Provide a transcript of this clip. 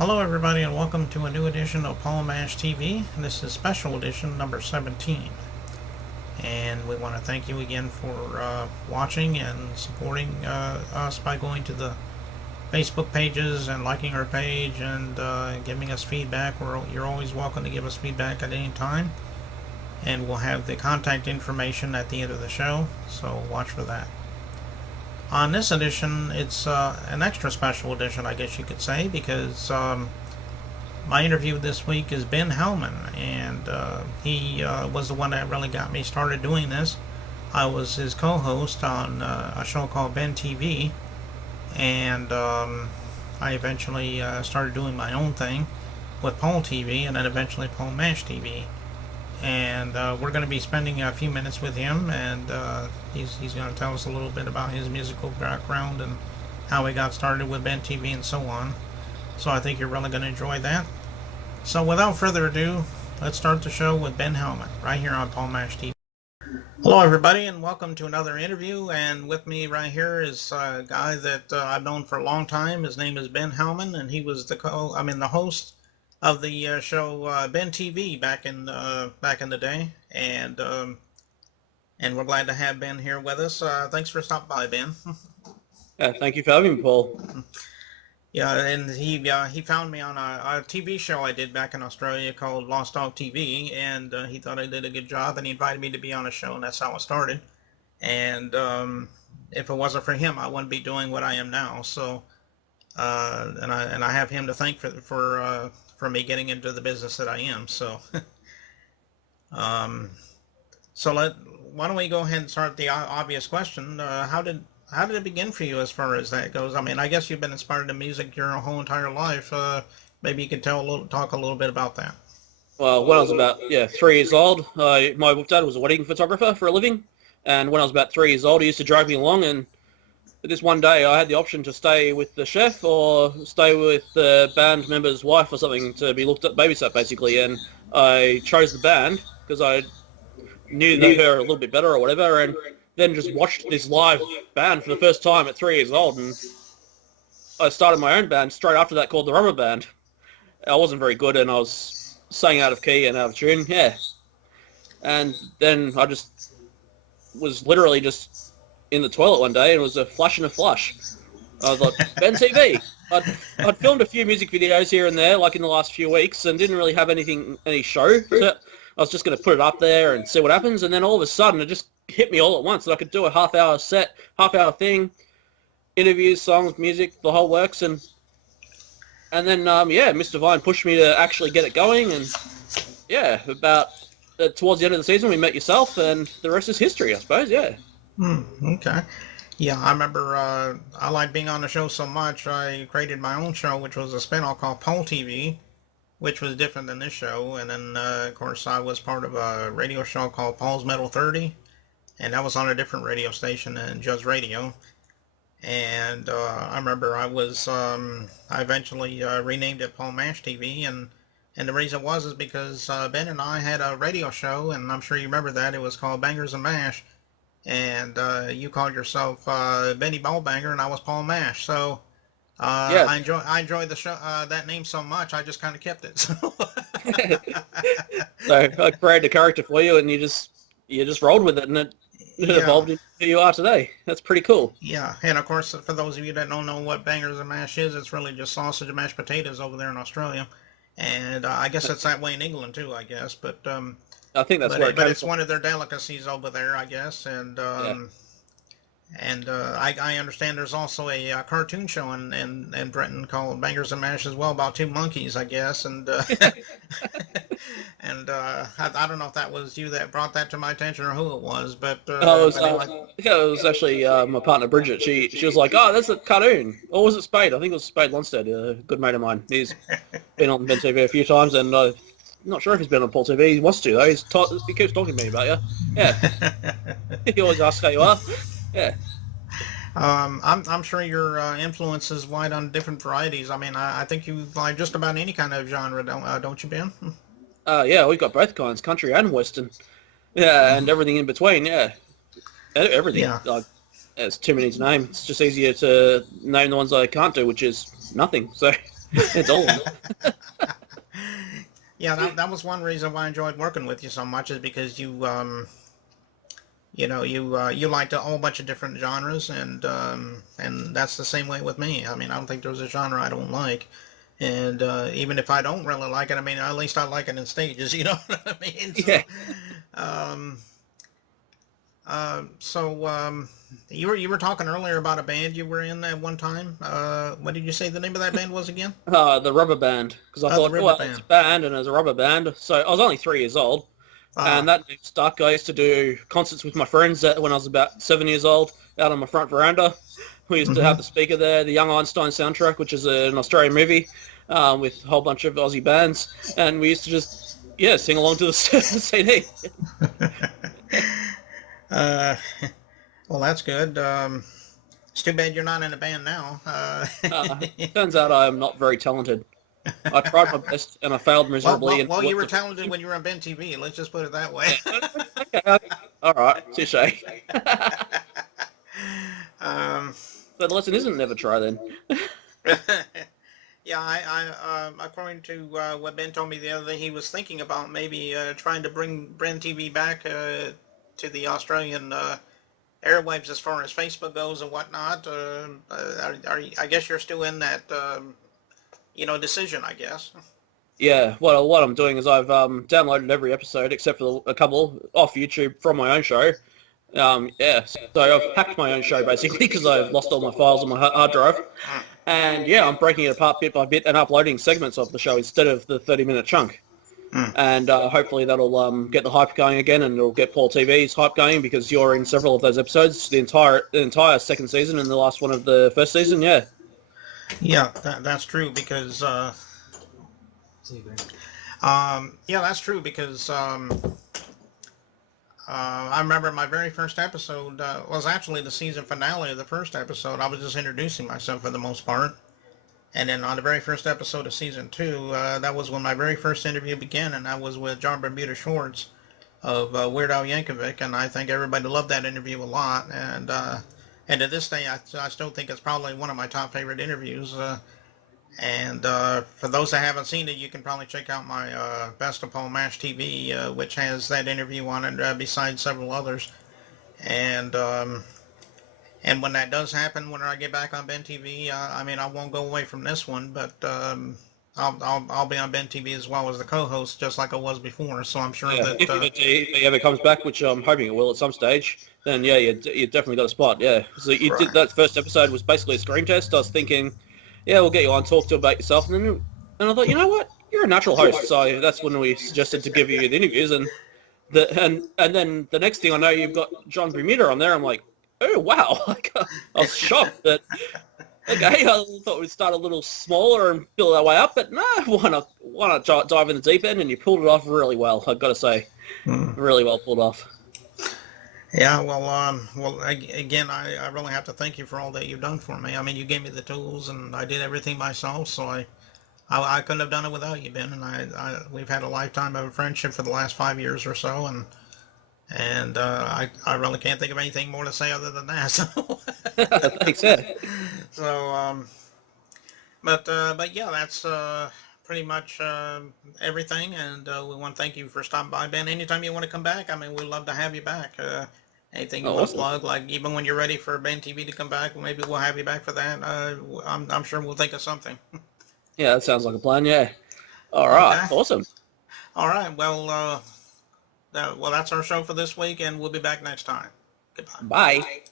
Hello, everybody, and welcome to a new edition of Paul Mash TV. This is special edition number 17. And we want to thank you again for watching and supporting us by going to the Facebook pages and liking our page and giving us feedback. You're always welcome to give us feedback at any time. And we'll have the contact information at the end of the show, so watch for that. On this edition, it's an extra special edition, I guess you could say, because my interview this week is Ben Howman, and he was the one that really got me started doing this. I was his co-host on a show called Ben TV, and I eventually started doing my own thing with Paul TV, and then eventually Paul Mash TV. And we're going to be spending a few minutes with him, and he's going to tell us a little bit about his musical background and how he got started with Ben TV and so on. So I think you're really going to enjoy that. So without further ado, let's start the show with Ben Howman, right here on Paul Mash TV. Hello everybody, and welcome to another interview. And with me right here is a guy that I've known for a long time. His name is Ben Howman, and he was the host of the show Ben TV back in the day, and we're glad to have Ben here with us. Thanks for stopping by, Ben. Yeah, thank you for having me, Paul. Yeah, and he found me on a TV show I did back in Australia called Lost Dog TV, and he thought I did a good job, and he invited me to be on a show, and that's how it started. And if it wasn't for him, I wouldn't be doing what I am now. So, and I have him to thank for me getting into the business that I am. So, why don't we go ahead and start the obvious question? How did it begin for you as far as that goes? I mean, I guess you've been inspired to music your whole entire life. Maybe you could talk a little bit about that. Well, when I was about 3 years old, my dad was a wedding photographer for a living, and when I was about 3 years old, he used to drag me along, and this one day I had the option to stay with the chef or stay with the band member's wife or something to be babysat basically, and I chose the band because I knew her a little bit better or whatever, and then just watched this live band for the first time at 3 years old, and I started my own band straight after that called the Rubber Band. I wasn't very good, and I was sang out of key and out of tune, and then I just was literally just in the toilet one day, and it was a flash and a flush. I was like, Ben TV. I'd filmed a few music videos here and there, like in the last few weeks, and didn't really have any show. So I was just going to put it up there and see what happens, and then all of a sudden it just hit me all at once that I could do a half-hour thing, interviews, songs, music, the whole works, and then Mr. Vine pushed me to actually get it going, and about towards the end of the season we met yourself, and the rest is history, I suppose. Okay. Yeah, I remember I liked being on the show so much, I created my own show, which was a spinoff called Paul TV, which was different than this show. And then, of course, I was part of a radio show called Paul's Metal 30, and that was on a different radio station than Just Radio. And I remember I eventually renamed it Paul Mash TV, and the reason is because Ben and I had a radio show, and I'm sure you remember that. It was called Bangers and Mash. And you called yourself Benny Ballbanger, and I was Paul Mash. So I enjoyed the show, that name so much, I just kind of kept it. So. So I created a character for you, and you just rolled with it, and it evolved into who you are today. That's pretty cool. Yeah, and of course, for those of you that don't know what Bangers and Mash is, it's really just sausage and mashed potatoes over there in Australia, and I guess it's that way in England too. I guess, but. I think that's where it comes it's from. one of their delicacies over there, I guess, and I understand there's also a cartoon show in Britain called Bangers and Mash as well, about two monkeys, I guess, and and I don't know if that was you that brought that to my attention or who it was, but it was actually my partner Bridget. She was like, "Oh, that's a cartoon," or was it Spade? I think it was Spade Lonsted, a good mate of mine. He's been on Ben TV a few times, and not sure if he's been on Paul TV. He wants to though. He keeps talking to me about you. Yeah. He always asks how you are. Yeah. I'm sure your influence is wide on different varieties. I mean, I think you like just about any kind of genre, don't you, Ben? Yeah, we've got both kinds, country and western. Yeah, and everything in between. Yeah, everything. Yeah. Like, it's too many to name. It's just easier to name the ones I can't do, which is nothing. So. It's all. Yeah, that was one reason why I enjoyed working with you so much is because you liked a whole bunch of different genres, and that's the same way with me. I mean, I don't think there's a genre I don't like, and even if I don't really like it, I mean, at least I like it in stages. You know what I mean? Yeah. Um, so you were talking earlier about a band you were in at one time. What did you say the name of that band was again? The rubber band, because I The thought, River well, it's a Band. band and it's a rubber band. So I was only 3 years old, Uh, and that name stuck. I used to do concerts with my friends when I was about 7 years old, out on my front veranda. We used to hmm have the speaker there, the Young Einstein soundtrack, which is an Australian movie, with a whole bunch of Aussie bands, and we used to just, yeah, sing along to the CD. uh, well, that's good. It's too bad you're not in a band now. Uh, Turns out I am not very talented. I tried my best and I failed well, miserably. well, And well, I you went were to talented when you were on Ben TV. Let's just put it that way. yeah, okay, okay. All right, touche. um, So the lesson isn't never try then. yeah, according to what Ben told me the other day, he was thinking about maybe trying to bring Ben TV back to the Australian airwaves as far as Facebook goes and whatnot. I guess you're still in that, decision, I guess. Yeah, well, what I'm doing is I've downloaded every episode except for a couple off YouTube from my own show. Yeah, so I've hacked my own show basically because I've lost all my files on my hard drive. And yeah, I'm breaking it apart bit by bit and uploading segments of the show instead of the 30-minute chunk. Mm. And hopefully that'll get the hype going again, and it'll get Paul TV's hype going because you're in several of those episodes, the entire second season and the last one of the first season. Yeah, Yeah, that's true because yeah, that's true because I remember my very first episode was actually the season finale of the first episode. I was just introducing myself for the most part. And then on the very first episode of season two, that was when my very first interview began, and that was with John Bermuda Schwartz of Weird Al Yankovic, and I think everybody loved that interview a lot. And to this day, I still think it's probably one of my top favorite interviews. And for those that haven't seen it, you can probably check out my Best of Paul Mash TV, which has that interview on it, besides several others. And and when that does happen, when I get back on Ben TV, I mean, I won't go away from this one, but I'll be on Ben TV as well as the co-host, just like I was before. So I'm sure yeah. that If it ever comes back, which I'm hoping it will at some stage, then yeah, you definitely got a spot. Yeah, so you did right. that first episode was basically a screen test. I was thinking, yeah, we'll get you on, talk to about yourself, and I thought, you know what, you're a natural host. So that's when we suggested to give you the interviews, and then the next thing I know, you've got John Bermuda on there. I'm like, oh wow, like, I was shocked that. Okay, I thought we'd start a little smaller and build our way up, but no, why not dive in the deep end? And you pulled it off really well. I've got to say, Hmm. really well pulled off. Yeah, well, again, I really have to thank you for all that you've done for me. I mean, you gave me the tools, and I did everything myself, so I couldn't have done it without you, Ben. And we've had a lifetime of a friendship for the last 5 years or so, and I really can't think of anything more to say other than that. Thanks, yeah. So, but yeah, that's pretty much everything, and we want to thank you for stopping by, Ben. Anytime you want to come back, I mean, we'd love to have you back. Anything you Oh, want to awesome. plug, like even when you're ready for Ben TV to come back, maybe we'll have you back for that. I'm sure we'll think of something. Yeah, that sounds like a plan. Yeah. All right. Okay. Awesome. All right. Well, that's our show for this week, and we'll be back next time. Goodbye. Bye.